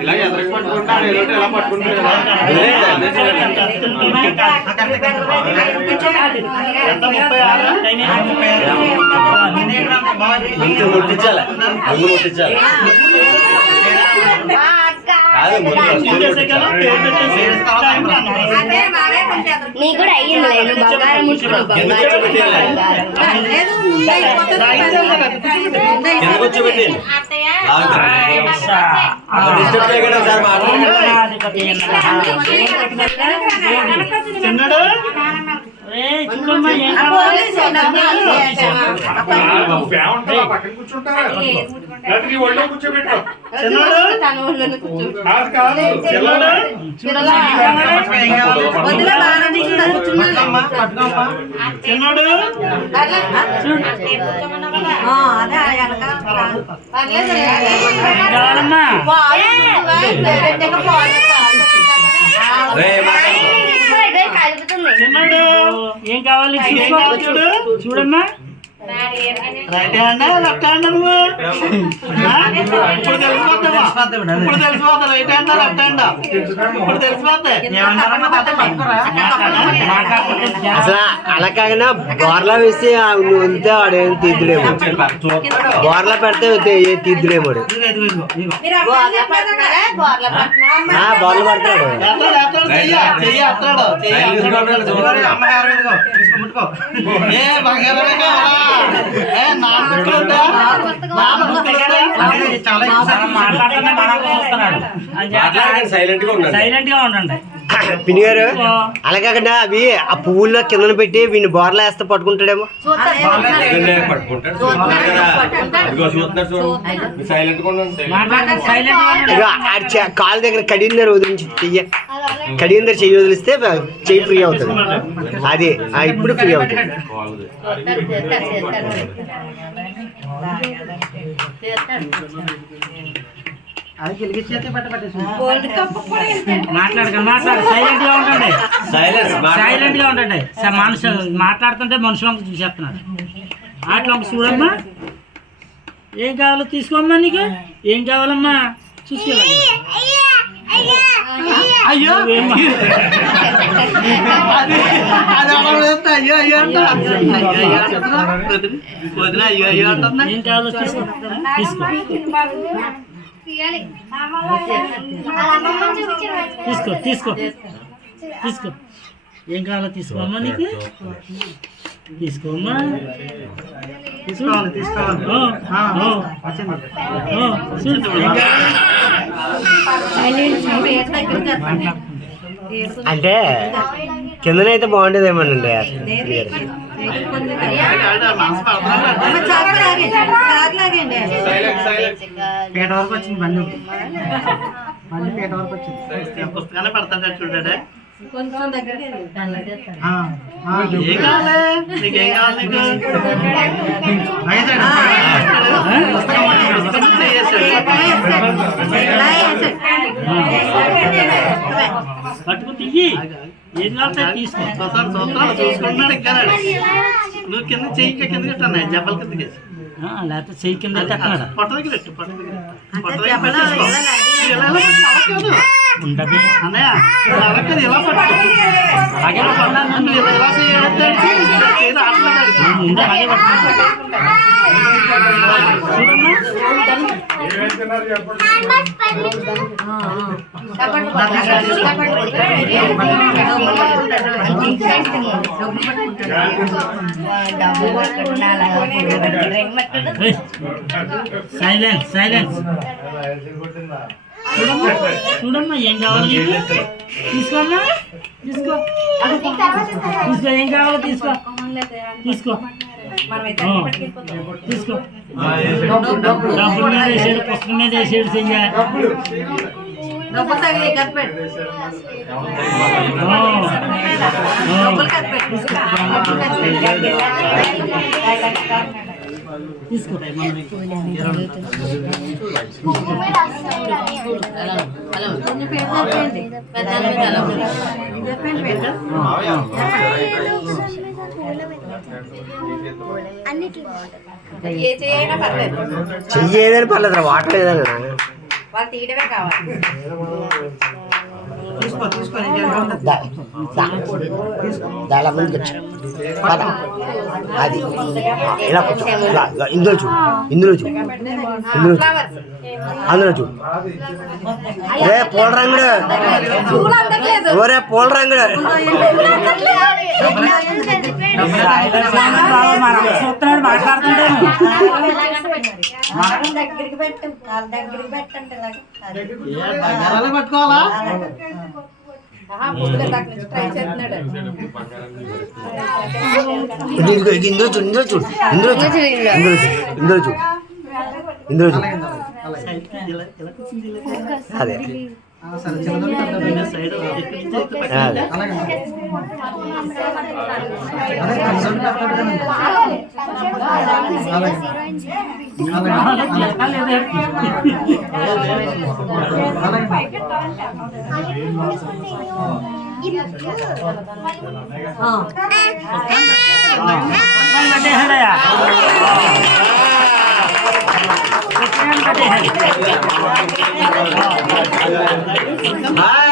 ఇలా ఎదురు పట్టుకుంటాడు ఎలా పట్టుకుంటాడు నీకు కూడా అయ్యింది బంగారం కూర్చోబెట్టు ఏం కావాలి చూడమ్మా రైట్ హ్యాండ్ లెఫ్ట్ హ్యాండ్ నువ్వు ఇప్పుడు తెలిసిపోతా రైట్ హ్యాండ్ లెఫ్ట్ హ్యాండ్ ఇప్పుడు తెలిసిపోతాయి అసలు అలా కాకుండా బోర్లా వేసి వెళ్తే వాడేం తీద్దులేమో బోర్లా పెడితే తీద్దులేమో బోర్లా పడతాడు సైలెంట్ గా ఉండండి పిన్ని గారు అలా కాకుండా అవి ఆ పువ్వుల్లో కింద పెట్టి వీడిని బోర్లా వేస్తే పట్టుకుంటాడేమో కాలు దగ్గర కడిగిన దగ్గర వదిలించి కడిగిన దగ్గర చెయ్యి వదిలిస్తే చెయ్యి ఫ్రీ అవుతుంది అది ఇప్పుడు ఫ్రీ అవుతుంది సైలెంట్ గా ఉండండి మనుషు మాట్లాడుతుంటే మనుషులకు చూసేస్తున్నాడు అట్లా చూడమ్మా ఏం కావాలో తీసుకోమ్మా నీకు ఏం కావాలమ్మా చూసుకోవాలి అయ్యో అయ్యో అయ్యో అయ్యో ఏం కావాలో తీసుకో తీసుకో తీసుకో తీసుకో ఏం కావాలో తీసుకోమ్మా నీకు తీసుకోమ్మా అంటే కిందనైతే బాగుండేదేమోనండి పేట వరకు వచ్చింది బండి పేట వరకు వచ్చింది పుస్తకాలే పడతాడు చూడాడే కొంచెం దగ్గర ఏం కావాలి నీకేం కావాలి పట్టుకుని తియ్యి ఏం కావాలి తీసుకో చూసుకుంటున్నాడు ఇంకా నువ్వు కింద చెయ్యి కింద కట్టాను జబ్బల కిందకి లేకపోతే చెయ్యి కింద కట్టినాడు పొట్ట దగ్గర పొట్ట దగ్గర ఉండదు అన్నయ్య ఇలా పట్టు అలాగే ఇలా చేయాలి సైలెన్స్ సైలెన్స్ చూడమ్మా ఏం కావాలి తీసుకోమ్మా తీసుకో తీసుకో ఏం కావాలో తీసుకో తీసుకో తీసుకో డబ్బుల మీద వేసాడు పుస్తకం మీద వేసాడు చెయ్య ఏ చేయైనా పర్లేదు, చెయ్యి ఏదైనా పర్లేదు వాటర్ ఏదైనా వాళ్ళు తీయడమే కావాలి. దాని ముందుకు వచ్చి పద అది ఇలా కూర్చో ఇలా ఇందులో చూడు ఇందులో చూడు ఇందులో చూడు అందులో చూడు రే పూల రంగుడు ఓరే పూల రంగుడు దగ్గరికి పెట్టు, వాళ్ళ దగ్గరికి పెట్టండి. పట్టుకోవాలా ట్రై చేస్తున్నాడు. ఇందులో చూడు ఇందులో చూడు ఇందులో చూడు ఇందులో చూడు ఇందులో చూడు అదే సైడ్ అదే Bye.